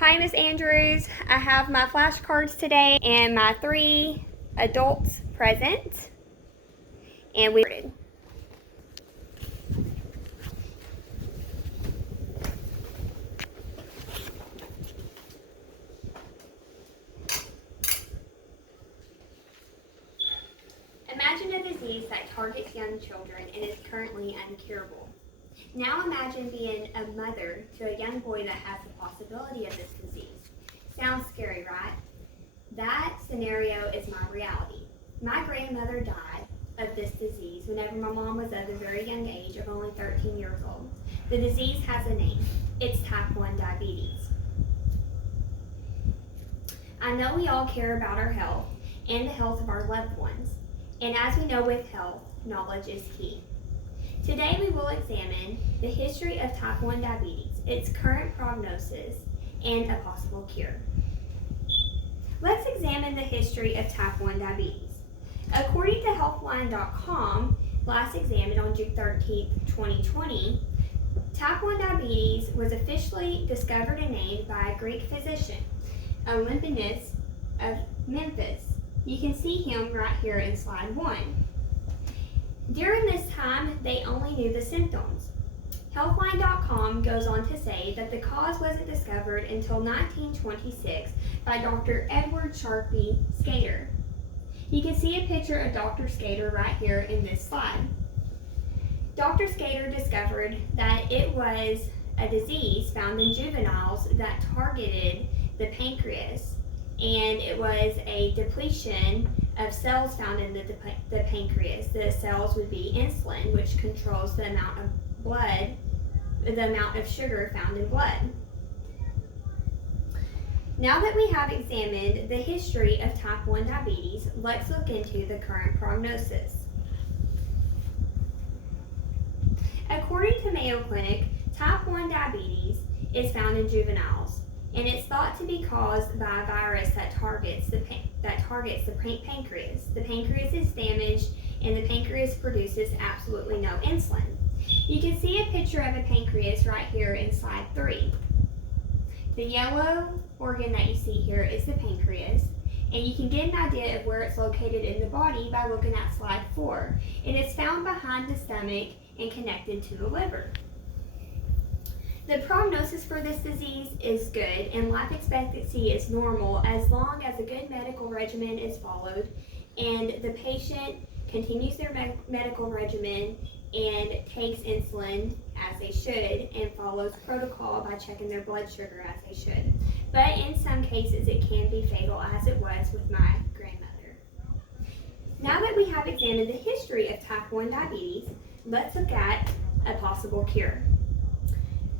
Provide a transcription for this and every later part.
Hi, Miss Andrews. I have my flashcards today and my 3 adults present, and we started. Imagine a disease that targets young children and is currently incurable. Now imagine being a mother to a young boy that has the possibility of this disease. Sounds scary, right? That scenario is my reality. My grandmother died of this disease whenever my mom was of a very young age of only 13 years old. The disease has a name. It's type 1 diabetes. I know we all care about our health and the health of our loved ones. And as we know with health, knowledge is key. Today we will examine the history of type 1 diabetes, its current prognosis, and a possible cure. Let's examine the history of type 1 diabetes. According to Healthline.com, last examined on June 13, 2020, type 1 diabetes was officially discovered and named by a Greek physician, Olympias of Memphis. You can see him right here in slide 1. During this time, they only knew the symptoms. Healthline.com goes on to say that the cause wasn't discovered until 1926 by Dr. Edward Sharpie Skater. You can see a picture of Dr. Skater right here in this slide. Dr. Skater discovered that it was a disease found in juveniles that targeted the pancreas, and it was a depletion of cells found in the pancreas. The cells would be insulin, which controls the amount of blood, the amount of sugar found in blood. Now that we have examined the history of type 1 diabetes, let's look into the current prognosis. According to Mayo Clinic, type 1 diabetes is found in juveniles, and it's thought to be caused by a virus that targets the pancreas. The pancreas is damaged, and the pancreas produces absolutely no insulin. You can see a picture of a pancreas right here in slide 3. The yellow organ that you see here is the pancreas, and you can get an idea of where it's located in the body by looking at slide 4. It is found behind the stomach and connected to the liver. The prognosis for this disease is good, and life expectancy is normal as long as a good medical regimen is followed and the patient continues their medical regimen and takes insulin as they should and follows protocol by checking their blood sugar as they should. But in some cases it can be fatal, as it was with my grandmother. Now that we have examined the history of type 1 diabetes, let's look at a possible cure.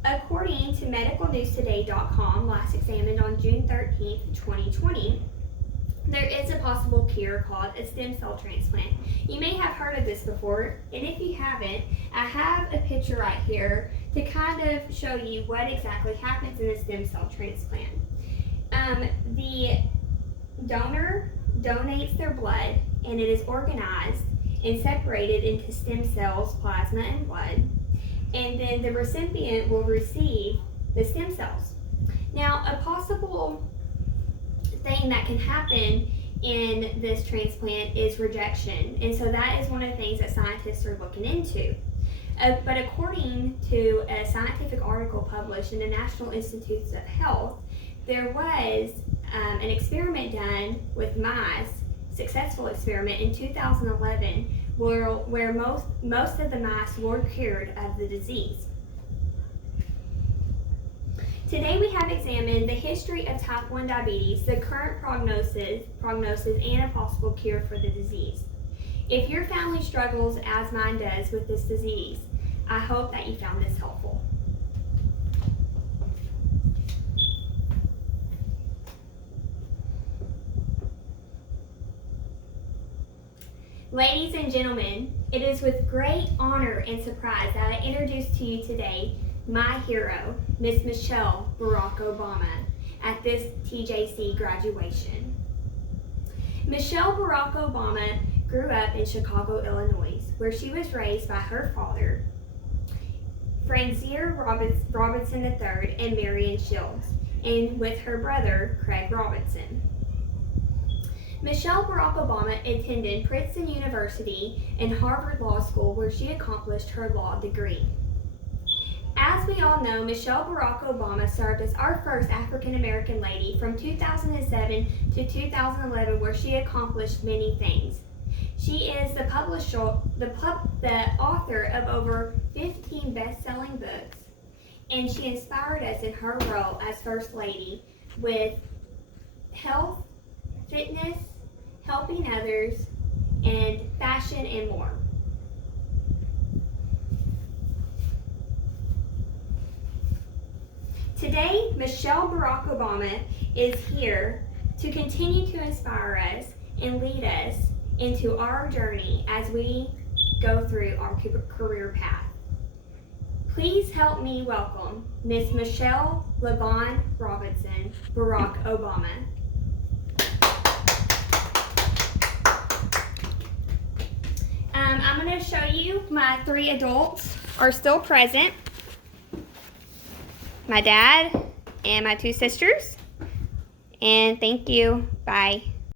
According to medicalnewstoday.com, last examined on June 13, 2020, there is a possible cure called a stem cell transplant. You may have heard of this before, and if you haven't, I have a picture right here to kind of show you what exactly happens in a stem cell transplant. The donor donates their blood, and it is organized and separated into stem cells, plasma, and blood. And then the recipient will receive the stem cells. Now, a possible thing that can happen in this transplant is rejection, and so that is one of the things that scientists are looking into. But according to a scientific article published in the National Institutes of Health, there was an experiment done with mice, successful experiment in 2011, where most of the mice were cured of the disease. Today we have examined the history of type 1 diabetes, the current prognosis, and a possible cure for the disease. If your family struggles as mine does with this disease, I hope that you found this helpful. Ladies and gentlemen, it is with great honor and surprise that I introduce to you today my hero, Miss Michelle Barack Obama, at this TJC graduation. Michelle Barack Obama grew up in Chicago, Illinois, where she was raised by her father, Franzier Robinson III, and Marion Shields. and with her brother, Craig Robinson. Michelle Barack Obama attended Princeton University and Harvard Law School, where she accomplished her law degree. As we all know, Michelle Barack Obama served as our first African American lady from 2007 to 2011, where she accomplished many things. She is the author of over 15 best-selling books, and she inspired us in her role as First Lady with health, fitness, helping others, and fashion and more. Today, Michelle Barack Obama is here to continue to inspire us and lead us into our journey as we go through our career path. Please help me welcome Miss Michelle LaVaughn Robinson Barack Obama. I'm going to show you my 3 adults are still present. My dad and my 2 sisters. And thank you. Bye.